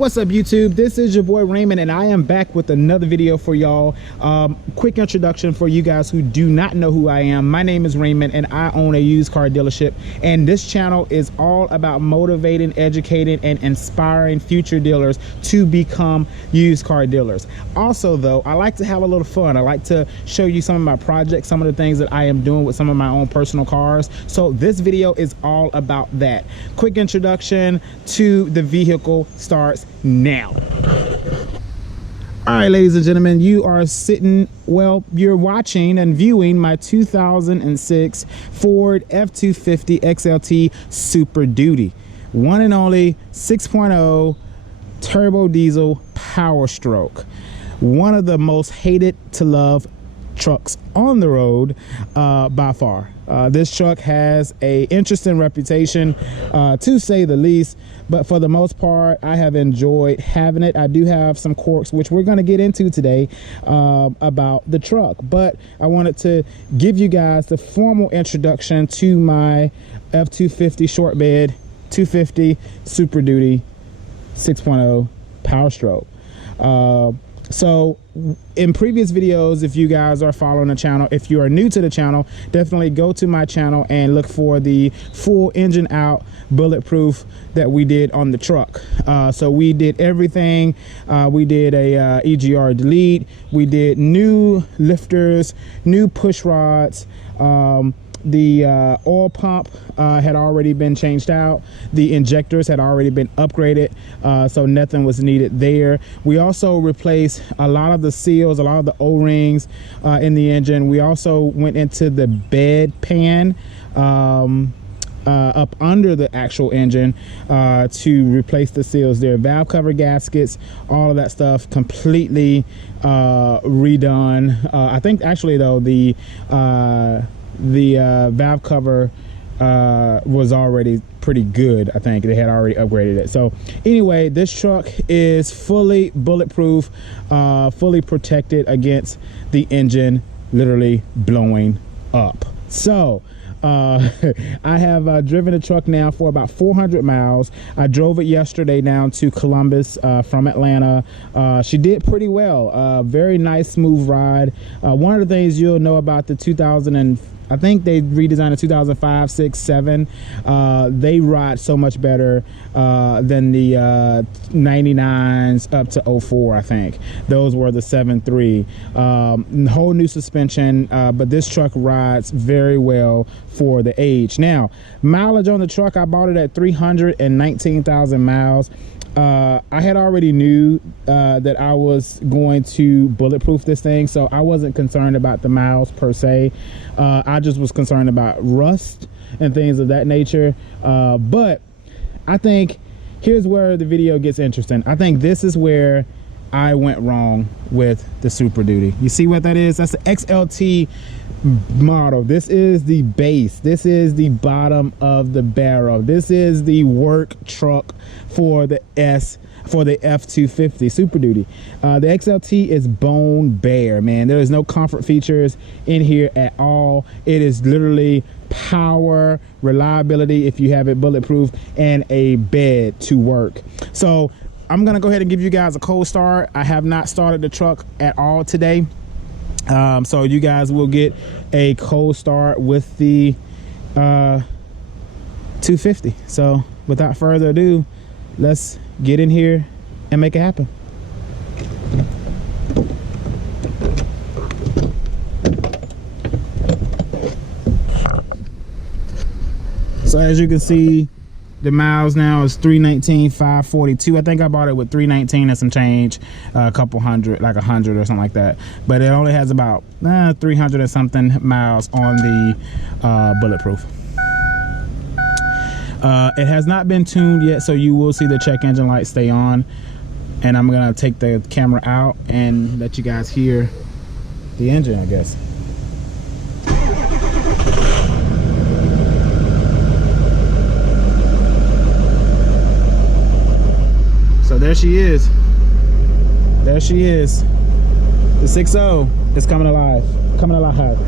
What's up, YouTube? This is your boy Raymond, and I am back with another video for y'all. Quick introduction for you guys who do not know who I am. My name is Raymond, and I own a used car dealership, and this channel is all about motivating, educating, and inspiring future dealers to become used car dealers. Also, though, I like to have a little fun. I like to show you some of my projects, some of the things that I am doing with some of my own personal cars. So this video is all about that. Quick introduction to the vehicle starts now. All right, ladies and gentlemen, you are you're watching and viewing my 2006 Ford F250 XLT Super Duty, one and only 6.0 turbo diesel Powerstroke, one of the most hated to love trucks on the road by far. This truck has a interesting reputation, to say the least, but for the most part I have enjoyed having it. I do have some quirks which we're going to get into today about the truck, but I wanted to give you guys the formal introduction to my F250 short bed 250 Super Duty 6.0 Powerstroke. So in previous videos, if you guys are following the channel, if you are new to the channel, definitely go to my channel and look for the full engine out bulletproof that we did on the truck. So we did everything. We did a EGR delete, we did new lifters, new push rods, the oil pump had already been changed out, the injectors had already been upgraded, so nothing was needed there. We also replaced a lot of the seals, a lot of the O-rings in the engine. We also went into the bed pan up under the actual engine to replace the seals there. Valve cover gaskets, all of that stuff completely redone. I think actually though the valve cover was already pretty good. I think they had already upgraded it. So anyway, this truck is fully bulletproof, fully protected against the engine literally blowing up. So I have driven the truck now for about 400 miles. I drove it yesterday down to Columbus from Atlanta. She did pretty well. Very nice, smooth ride. One of the things you'll know about the I think they redesigned in 2005, 6, 7. They ride so much better than the 99s up to 04, I think. Those were the 7.3. Whole new suspension, but this truck rides very well for the age. Now, mileage on the truck, I bought it at 319,000 miles. I had already knew that I was going to bulletproof this thing, so I wasn't concerned about the miles per se. I just was concerned about rust and things of that nature. But I think here's where the video gets interesting. I think this is where I went wrong with the Super Duty. You see what that is? That's the XLT model. This is the base. This is the bottom of the barrel. This is the work truck for the F250 Super Duty. The XLT is bone bare, man. There is no comfort features in here at all. It is literally power, reliability if you have it bulletproof, and a bed to work. So I'm gonna go ahead and give you guys a cold start. I have not started the truck at all today. So you guys will get a cold start with the 250. So without further ado, let's get in here and make it happen. So as you can see, the miles now is 319,542. I think I bought it with 319 and some change, a couple hundred, like 100 or something like that. But it only has about 300 and something miles on the bulletproof. It has not been tuned yet, so you will see the check engine light stay on. And I'm gonna take the camera out and let you guys hear the engine, I guess. So there she is. There she is. The 6.0 is coming alive. Coming alive.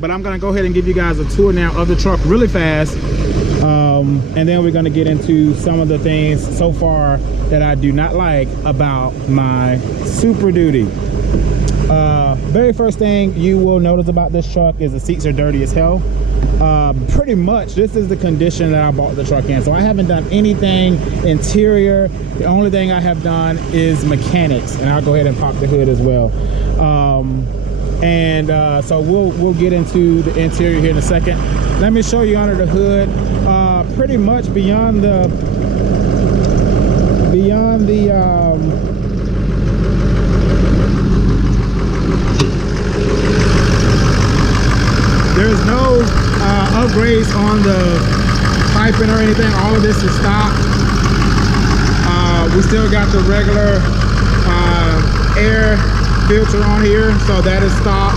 But I'm gonna go ahead and give you guys a tour now of the truck really fast. And then we're going to get into some of the things so far that I do not like about my Super Duty. Very first thing you will notice about this truck is the seats are dirty as hell. Pretty much this is the condition that I bought the truck in, so I haven't done anything interior. The only thing I have done is mechanics, and I'll go ahead and pop the hood as well. So we'll get into the interior here in a second. Let me show you under the hood. Pretty much beyond the there's no upgrades on the piping or anything. All of this is stock. We still got the regular air filter on here, so that is stock.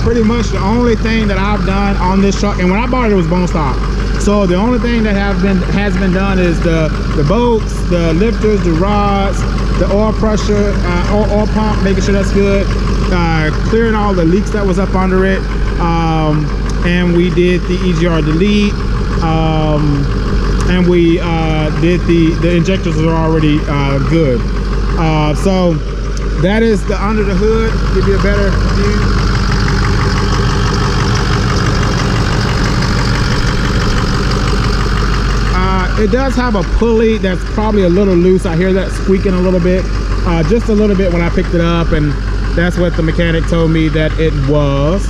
Pretty much the only thing that I've done on this truck, and when I bought it, it was bone stock. So the only thing that has been done is the bolts, the lifters, the rods, the oil pressure, oil pump, making sure that's good, clearing all the leaks that was up under it, and we did the EGR delete, and we did the injectors are already good. So that is the under the hood. Give you a better view. It does have a pulley that's probably a little loose. I hear that squeaking a little bit, just a little bit when I picked it up, and that's what the mechanic told me that it was.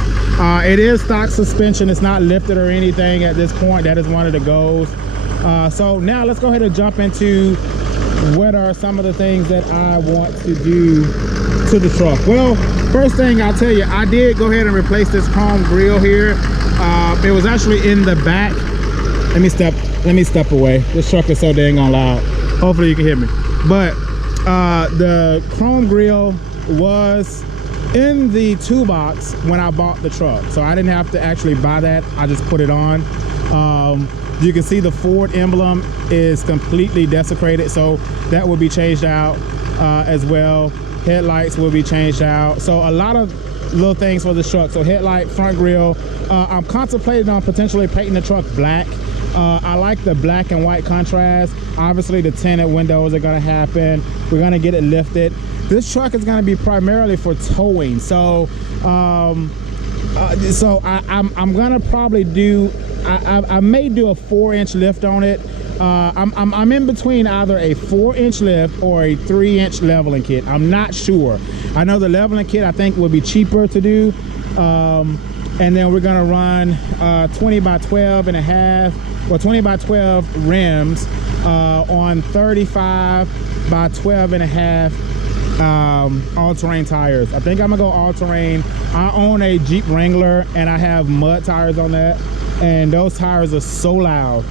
It is stock suspension. It's not lifted or anything at this point. That is one of the goals. So now let's go ahead and jump into what are some of the things that I want to do to the truck. Well, first thing I'll tell you, I did go ahead and replace this chrome grille here. It was actually in the back. Let me step away. This truck is so dang on loud. Hopefully you can hear me. But the chrome grille was in the toolbox when I bought the truck, so I didn't have to actually buy that. I just put it on. You can see the Ford emblem is completely desecrated, so that will be changed out as well. Headlights will be changed out. So a lot of little things for this truck. So headlight, front grille. I'm contemplating on potentially painting the truck black. I like the black and white contrast. Obviously the tinted windows are going to happen. We're going to get it lifted. This truck is going to be primarily for towing, so I'm going to probably do I may do a 4-inch lift on it. I'm in between either a 4-inch lift or a 3-inch leveling kit. I'm not sure. I know the leveling kit I think would be cheaper to do, and then we're going to run 20 by 12 and a half, or 20 by 12 rims on 35 by 12 and a half all-terrain tires. I think I'm gonna go all-terrain. I own a Jeep Wrangler and I have mud tires on that, and those tires are so loud,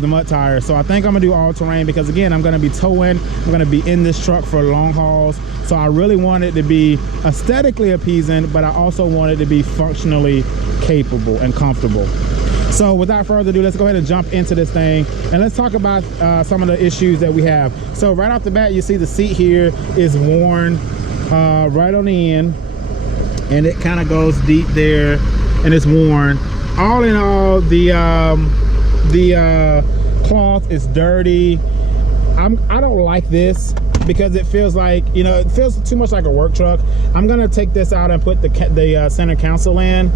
the mud tires. So I think I'm gonna do all-terrain because, again, I'm gonna be towing. I'm gonna be in this truck for long hauls, so I really want it to be aesthetically appeasing, but I also want it to be functionally capable and comfortable. So without further ado, let's go ahead and jump into this thing, and let's talk about some of the issues that we have. So right off the bat, you see the seat here is worn right on the end, and it kind of goes deep there, and it's worn. All in all, the cloth is dirty. I don't like this because it feels like, you know, it feels too much like a work truck. I'm gonna take this out and put the center console in.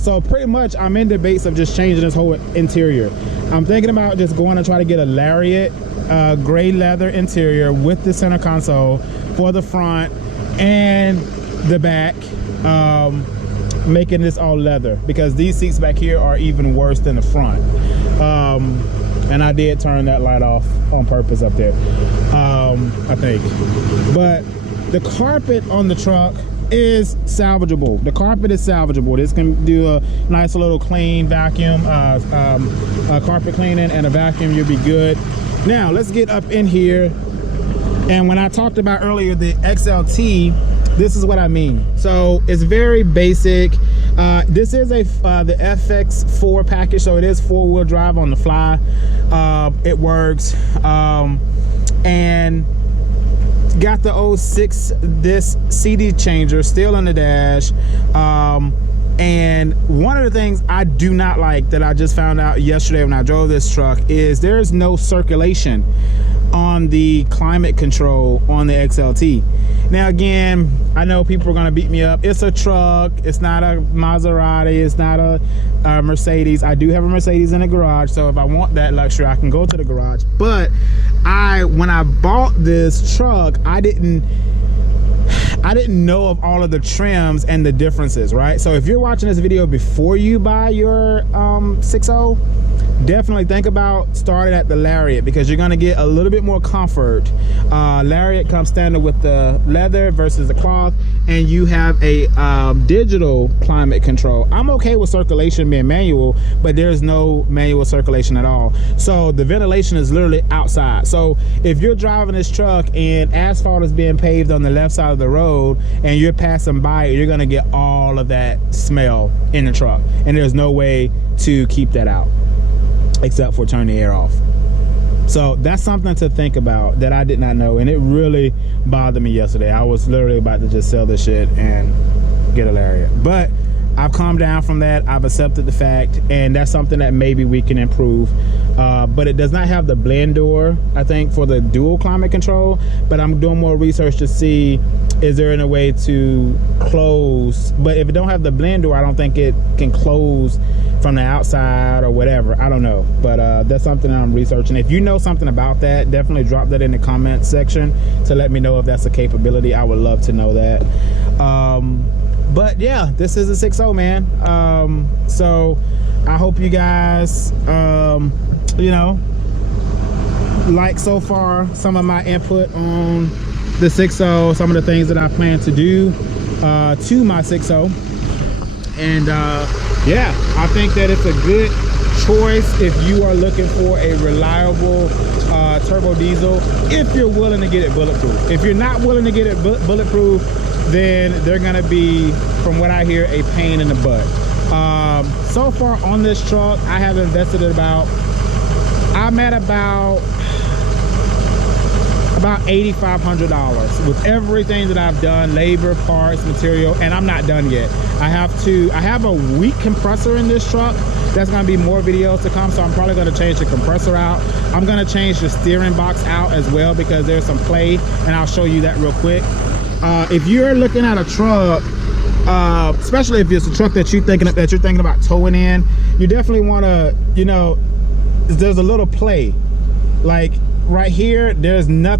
So pretty much I'm in debates of just changing this whole interior. I'm thinking about just going to try to get a Lariat gray leather interior with the center console for the front and the back, making this all leather, because these seats back here are even worse than the front. And I did turn that light off on purpose up there, I think. But the carpet on the truck is salvageable. The carpet is salvageable. This can do a nice little clean vacuum, carpet cleaning and a vacuum, you'll be good. Now let's get up in here, and when I talked about earlier the XLT, this is what I mean. So it's very basic. This is the FX4 package, so it is 4-wheel drive on the fly. It works, and got the 06 disc CD changer still on the dash, And one of the things I do not like that I just found out yesterday when I drove this truck is there's no circulation on the climate control on the XLT. Now again, I know people are gonna beat me up. It's a truck, it's not a Maserati, it's not a Mercedes. I do have a Mercedes in the garage, so if I want that luxury, I can go to the garage. But when I bought this truck, I didn't know of all of the trims and the differences, right? So if you're watching this video before you buy your 6.0, definitely think about starting at the Lariat, because you're going to get a little bit more comfort. Lariat comes standard with the leather versus the cloth, and you have a digital climate control. I'm okay with circulation being manual, but there's no manual circulation at all. So the ventilation is literally outside. So if you're driving this truck and asphalt is being paved on the left side of the road and you're passing by it, you're going to get all of that smell in the truck, and there's no way to keep that out except for turn the air off. So that's something to think about that I did not know, and it really bothered me yesterday. I was literally about to just sell this shit and get a Lariat, but I've calmed down from that. I've accepted the fact, and that's something that maybe we can improve. But it does not have the blend door, I think, for the dual climate control. But I'm doing more research to see, is there any way to close? But if it don't have the blend door, I don't think it can close from the outside or whatever. I don't know, but that's something I'm researching. If you know something about that, definitely drop that in the comment section to let me know if that's a capability. I would love to know that. But yeah, this is a 6.0, man. So I hope you guys you know, like so far some of my input on the 6.0, some of the things that I plan to do to my 6.0. And yeah, I think that it's a good choice if you are looking for a reliable turbo diesel, if you're willing to get it bulletproof. If you're not willing to get it bulletproof, then they're gonna be, from what I hear, a pain in the butt. So far on this truck, I have invested about $8,500 with everything that I've done, labor, parts, material, and I'm not done yet. I have a weak compressor in this truck. That's gonna be more videos to come, so I'm probably gonna change the compressor out. I'm gonna change the steering box out as well, because there's some play, and I'll show you that real quick. If you're looking at a truck, especially if it's a truck that you're thinking about towing in, you definitely want to, you know, there's a little play. Like right here, there's no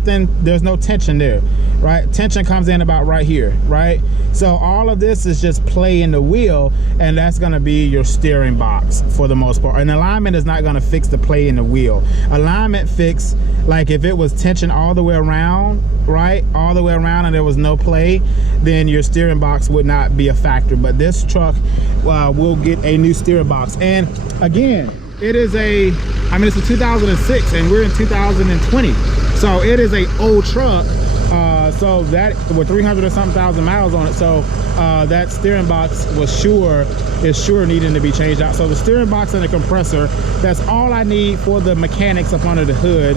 tension there, right? Tension comes in about right here, right? So all of this is just play in the wheel, and that's going to be your steering box for the most part. And alignment is not going to fix the play in the wheel. Alignment fix, like if it was tension all the way around, right, all the way around, and there was no play, then your steering box would not be a factor. But this truck will get a new steering box. And again, it is it's a 2006 and we're in 2020, so it is a old truck. So that with 300 or something thousand miles on it, so that steering box is sure needing to be changed out. So the steering box and the compressor, that's all I need for the mechanics up under the hood.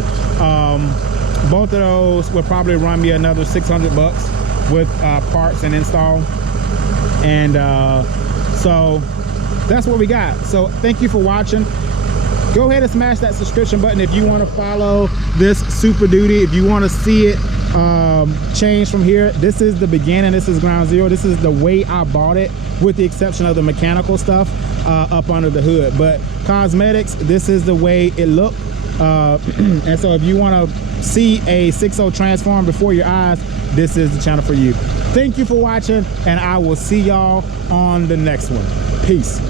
Both of those will probably run me another 600 bucks with parts and install. And so that's what we got. So thank you for watching. Go ahead and smash that subscription button if you want to follow this Super Duty, if you want to see it change from here. This is the beginning, this is ground zero, this is the way I bought it, with the exception of the mechanical stuff up under the hood. But cosmetics, this is the way it looked. And so if you want to see a 6.0 transform before your eyes, this is the channel for you. Thank you for watching, and I will see y'all on the next one. Peace.